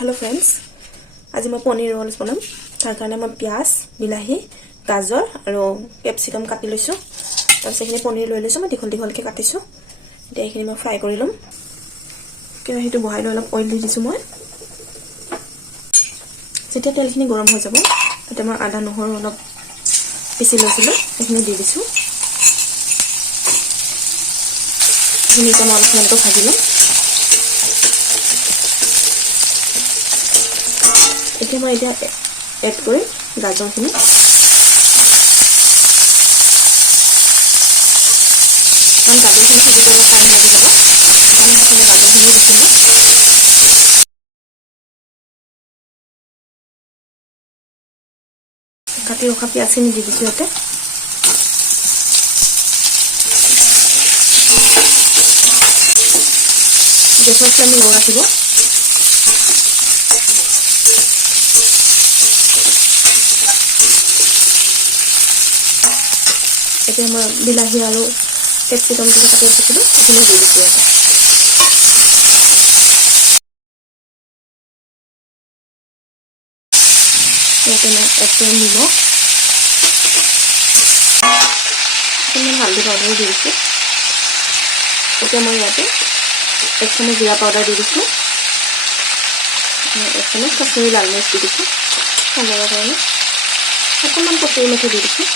Hello friends, आज मैं paneer roles बनाम तार कारण मैं प्याज बिलाही गाजर और कैप्सिकम काटि लैसो। तारपिছত पनीर লৈ লৈছো, मैं दीघल दीघलके काटिছো। এতিয়া এইখিনি मैं फ्राई কৰি লম। কেৰাহীটো বহাই লৈ অলপ অইল দি দিছো। মই যেতিয়া তেলখিনি গৰম হৈ যাব তেতিয়া মই আদা নহৰু অলপ পিচি লৈছিলো, এইখিনি দি দিছো। এইখিনি মই অলপ ভালকৈ ভাজি লম। এতিয়া মই এড কৰি গাজৰখিনি কাৰণ গাজৰখিনি সিজি যাব টাইম লাগি যাব, সেইকাৰণে প্ৰথমে গাজৰখিনি দিছো। কাটি ৰখা পিঁয়াজখিনি দি দিছো। ইয়াতে গেছৰ ফ্লেম ল' ৰাখিব। এতিয়া মই বিলাহী আৰু कैप्सिकम काटि राखिছিলোঁ, সেইখিনি দি দিছোঁ। ইয়াতে মই এড কৰিম নিমখ, অকণমান হালধি পাউডাৰ দি দিছোঁ। এতিয়া মই ইয়াতে 1 চামুচ জিৰা পাউডাৰ দি দিছোঁ, 1 চামুচ কাশ্মীৰী লাল মিৰ্চ দি দিছোঁ কালাৰৰ কাৰণে, অকণমান কচুৰি মেথি দি দিছোঁ।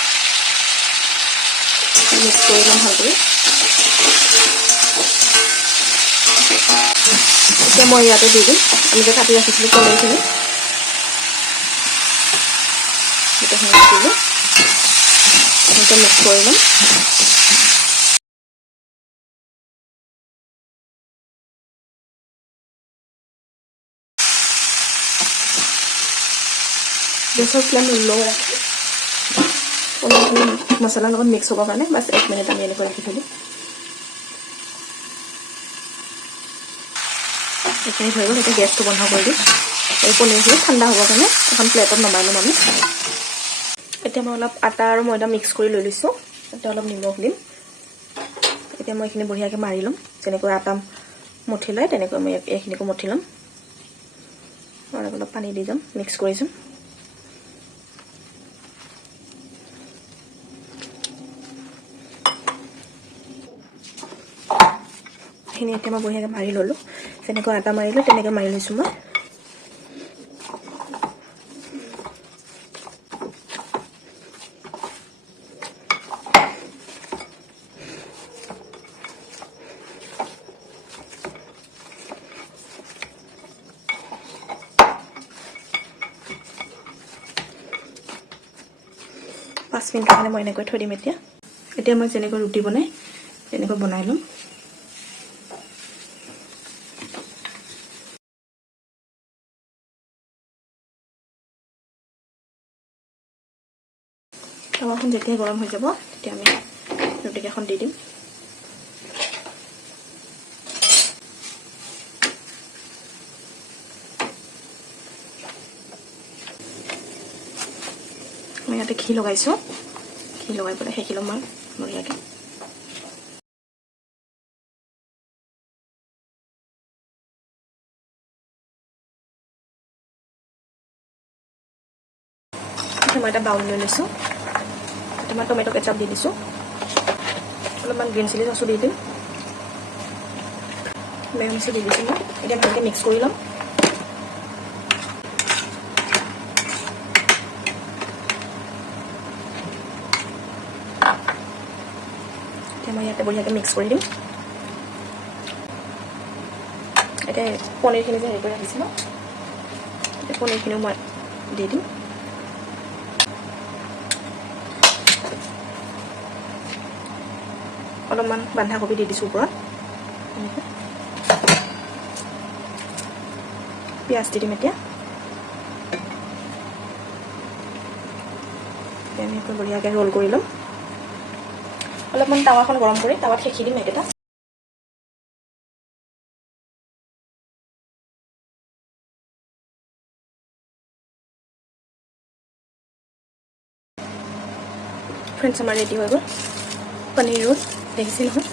মিক্স কৰি ল'ম ভালকৈ। এতিয়া মই ইয়াতে দি দিম আমি যে কাটি ৰাখিছিলোঁ পনীৰখিনি, গোটেইখিনি দিলোঁ। এনেকৈ মিক্স কৰি ল'ম। গেছৰ ফ্লেম ল' ৰাখি পনীৰখিনি মছলাৰ লগত মিক্স হ'বৰ কাৰণে বাছ 1 মিনিট আমি এনেকৈ ৰাখি থলোঁ। এইখিনি হৈ গ'ল। এতিয়া গেছটো বন্ধ কৰি দিম। এই পনীৰখিনি ঠাণ্ডা হ'বৰ কাৰণে এখন প্লেটত নমাই ল'ম আমি। এতিয়া মই অলপ আটা আৰু ময়দা মিক্স কৰি লৈ লৈছোঁ। এতিয়া অলপ নিমখ দিম। এতিয়া মই এইখিনি বঢ়িয়াকৈ মাৰি ল'ম। যেনেকৈ আটা মঠি লয় তেনেকৈ মই এইখিনিকো মঠি ল'ম। অলপ পানী দি যাম, মিক্স কৰি যাম। এইখিনি এতিয়া মই বঢ়িয়াকৈ মাৰি ল'লোঁ। যেনেকৈ আটা মাৰিলোঁ তেনেকৈ মাৰি লৈছোঁ মই। পাঁচ মিনিটৰ কাৰণে মই এনেকৈ থৈ দিম। এতিয়া মই যেনেকৈ ৰুটি বনাই তেনেকৈ বনাই ল'ম। টাৱাখন যেতিয়া গৰম হৈ যাব তেতিয়া আমি ৰুটিকেইখন দি দিম। মই ইয়াতে ঘি লগাইছোঁ। ঘি লগাই পেলাই সেকি ল'ম মই বঢ়িয়াকৈ। মই এটা বাউল লৈ লৈছোঁ। এতিয়া মই টমেটো কেচাপ দি দিছোঁ। অলপমান গ্ৰীণ চিলি চচো দি দিম। মেয়নিজো দি দিছোঁ মই। এতিয়া ভালকৈ মিক্স কৰি ল'ম। এতিয়া মই ইয়াতে বঢ়িয়াকৈ মিক্স কৰি দিম। এতিয়া পনীৰখিনি যে হেৰি কৰি ৰাখিছিলোঁ, এতিয়া পনীৰখিনিও মই দি দিম। অলপমান বন্ধাকবি দি দিছোঁ ওপৰত। পিঁয়াজ দি দিম। এতিয়া আমি বঢ়িয়াকৈ ৰোল কৰি ল'ম। অলপমান টাৱাখন গৰম কৰি টাৱাত সেকি দিম একেটা। ফ্ৰেণ্ডছ, আমাৰ ৰেডি হৈ গ'ল পনীৰ ৰোল। দেখিছে নহয়?